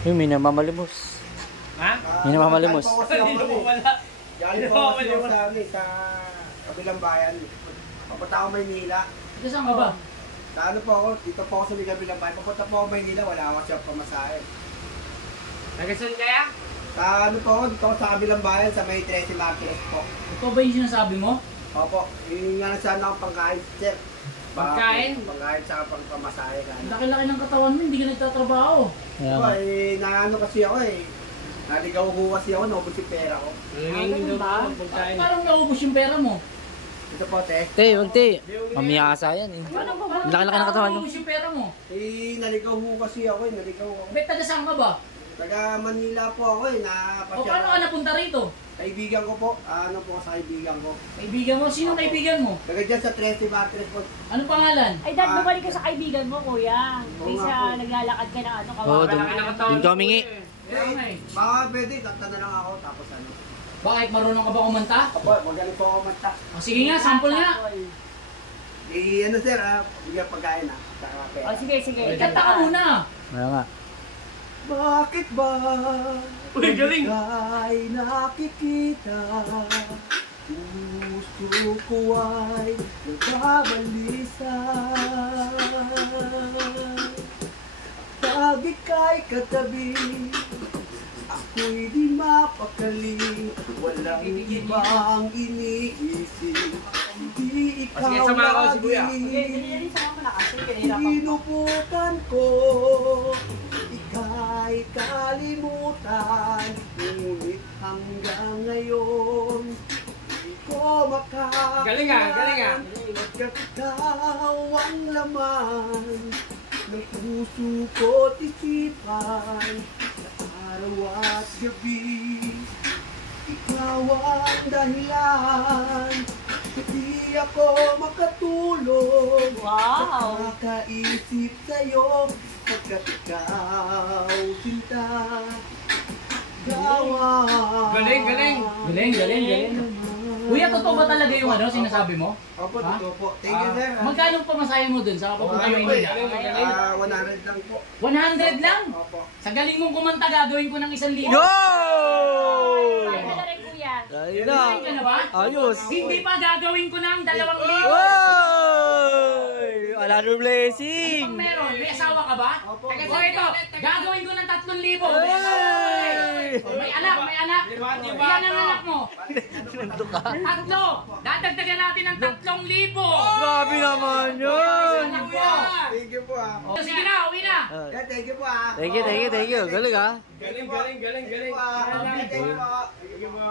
Yung may namamalimos. Ha? May namamalimos. Hindi mo wala. Galing po kasi ako sa kabilang bayan. Papunta ako Maynila. Ito saan ka ba? Sa ano po ako, dito po ako sa kabilang bayan. Papunta po ako Maynila, wala ako siya pamasahe. Nagasan kaya? Sa ano po ako, dito ako sa kabilang bayan, sa may 13 Martires po. Ito ba yung sinasabi mo? Opo, yung nga nasaan ako pangkain, sir. Pagkain? Pangkain sa pangpamasahe ka. Laki-laki ng katawan mo, hindi ka nagtatrabaho. Diba, naano kasi ako naligaw ko kasi ako, naubos yung pera ko. Nanginginom ba? Pagkain. Parang naubos yung pera mo. Ito po, te. Te, wag te. Mamiyasa yan eh. Laki-laki ng katawan nyo. Naubos yung pera mo. Naligaw ko kasi ako naligaw ako. Bet, taga saan ka ba? Taga Manila po ako O paano ka napunta rito? Kaibigan ko po, ano po sa kaibigan ko. Kaibigan mo? Sino kaibigan mo? Taga dyan sa 13 Martires po. Anong pangalan? Ay, dad, bumalik ka sa kaibigan mo, kuya. Oo nga Kaysa po. naglalakad ka ng ano, Oo, kawawa. dun ka humingi. Kaya nga eh. Baka pwede, kanta na lang ako tapos ano. Bakit? Marunong ka ba kumanta? Apo, magaling po ako mata. O sige nga, sample nga. Ano sir, bigyan pagkain saka pera. O, sige, sige. Kanta ka muna. Wala nga. Bakit ba Uy, galing! ay nakikita? Puso ko ay nagbabalisa. Pag ika'y katabi, ako'y di mapakali. Walang ibang iniisip, hindi ikaw Sige, sama ako si Kuya. Okay, dali sama mo na kasi. Kanina pa. Pinupukan ko, ika'y kalimutan. Ngunit hanggang ngayon, di ko makakalimutan. Galing ah, galing ah. Pagkat ikaw ang laman ng puso ko't isipan, na araw at gabi. Ikaw ang dahilan, hindi ako makatulog. Wow! Kakaisip sa'yo, pagkat ikaw sinta. Galing, galing. Galing, galing, galing. Kuya, totoo ba talaga yung ano, sinasabi mo? Opo, Ha? totoo po. Thank you, sir. Magkano pa masaya mo dun sa papunta Maynila? 100 lang po. 100 lang? Opo. Sa galing mong kumanta, gagawin ko ng 1,000. Yo! Ay, ka na rin, kuya. Ayun Gagawin ka na ba? Ayos. Hindi pa, gagawin ko ng 2,000. Oy! Another blessing! Pag meron, may asawa ka ba? Opo. O ito, gagawin ko ng 3,000. May anak, may anak. Ilan ang anak mo? Nandun ka? 3. Dadagdagan natin ng 3,000. Grabe naman yun! Anak mo. Thank you po O, sige na, uwi na. Yeah, thank you po Thank you, thank you, thank you. Galing ah. Galing, galing, galing, galing. Thank you po. Thank you po.